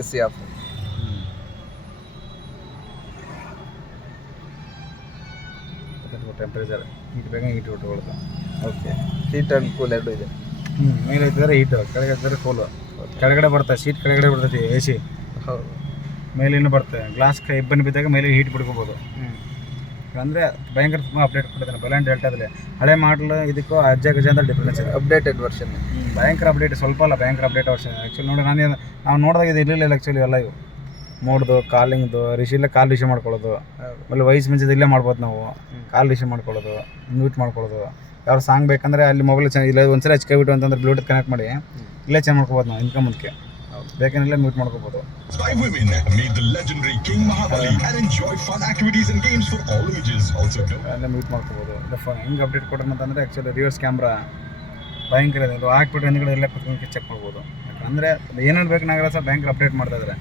AC off. Temperature heat ಬೇಗ heat ಬಿಟ್ಕೊಳ್ಳುತ್ತೆ. Okay. Heat and cool ಎರಡೂ ಇದೆ. ಮೇಲೆ ಇದ್ದರೆ ಹೀಟು, ಕೆಳಗೆ ಇದ್ದರೆ ಕೂಲು. ಕೆಳಗಡೆ ಬರ್ತದೆ ಸೀಟ್, ಕೆಳಗಡೆ ಬರ್ತೈತಿ AC. ಹೌದು. ಮೇಲೇನು ಬರ್ತದೆ ಗ್ಲಾಸ್ ಇಬ್ಬನಿ ಬಿದ್ದಾಗ ಮೇಲೆ ಹೀಟ್ ಬಿಡ್ಕೋಬೋದು. ಅಂದರೆ ಭಯಂಕರ ತುಂಬ ಅಪ್ಡೇಟ್ ಕೊಟ್ಟಿದ್ದಾನೆ ಬಲಾನ್ ಡೆಲ್ಟಾದಲ್ಲಿ. ಹಳೆ ಮಾಡಲು ಇದಕ್ಕೂ ಅಜ್ಜ ಗಜ ಅಂತ ಡಿಫ್ರೆನ್ಸ್ ಇದೆ. Updated version. ಭಯಂಕರ ಅಪ್ಡೇಟ್, ಸ್ವಲ್ಪ ಅಲ್ಲ ಭಯಂಕರ ಅಪ್ಡೇಟ್ ವರ್ಷನ್. ಆ್ಯಕ್ಚುಲಿ ನೋಡಿ ನಾವು ನೋಡಿದಾಗ ಇದು ಇರಲಿಲ್ಲ ಆ್ಯಕ್ಚುಲಿ ಎಲ್ಲ ಇವು ಮೋಡ್ದು, ಕಾಲಿಂಗ್ದು, ಇಲ್ಲೇ ಕಾಲ್ ರಿಸೀವ್ ಮಾಡ್ಕೊಳ್ಳೋದು. ಆಮೇಲೆ ವಯಸ್ಸು ಮಿಂಚಿದ ಇಲ್ಲೇ ಮಾಡ್ಬೋದು ನಾವು. ಕಾಲ್ ರಿಸೀವ್ ಮಾಡ್ಕೊಳ್ಳೋದು, ಮ್ಯೂಟ್ ಮಾಡ್ಕೊಳ್ಳೋದು. ಯಾವ ಸಾಂಗ್ ಬೇಕಂದರೆ ಅಲ್ಲಿ ಮೊಬೈಲ್ ಇಲ್ಲ ಒಂದ್ಸಲ ಹಚ್ಕೊಬಿಟ್ಟು ಅಂತಂದ್ರೆ ಬ್ಲೂಟೂತ್ ಕನೆಕ್ಟ್ ಮಾಡಿ ಇಲ್ಲೇ ಚೇಂಜ್ ಮಾಡ್ಕೋಬೋದು ನಾವು. ಇನ್ಕಮ್ ಮುಂದಕ್ಕೆ ಬೇಕಂದ್ರೆ ಮ್ಯೂಟ್ ಮಾಡ್ಕೋಬೋದು. By women, meet the legendary King Mahabali and enjoy fun activities and games for all ages. Also, ಅಲ್ಲೇ ಮ್ಯೂಟ್ ಮಾಡ್ಕೋಬೋದು. ಹಿಂಗೆ ಅಪ್ಡೇಟ್ ಕೊಟ್ಟರು ಅಂತಂದರೆ ಆ್ಯಕ್ಚುಲಿ ರಿವರ್ಸ್ ಕ್ಯಾಮ್ರಾ ಭಯಂಕರ ಇದೆ. ಇದು ಹಾಕ್ಬಿಟ್ಟು ಹಿಂದ್ಗಡೆ ಎಲ್ಲ ಕುತ್ಕೊಂಡು ಚೆಕ್ ಮಾಡ್ಬೋದು. ಯಾಕಂದರೆ ಏನೇನು ಬೇಕು ನಾಗರ ಸಹ ಭಯಂಕರ ಅಪ್ಡೇಟ್ ಮಾಡ್ತಾಯಿದ್ದಾರೆ.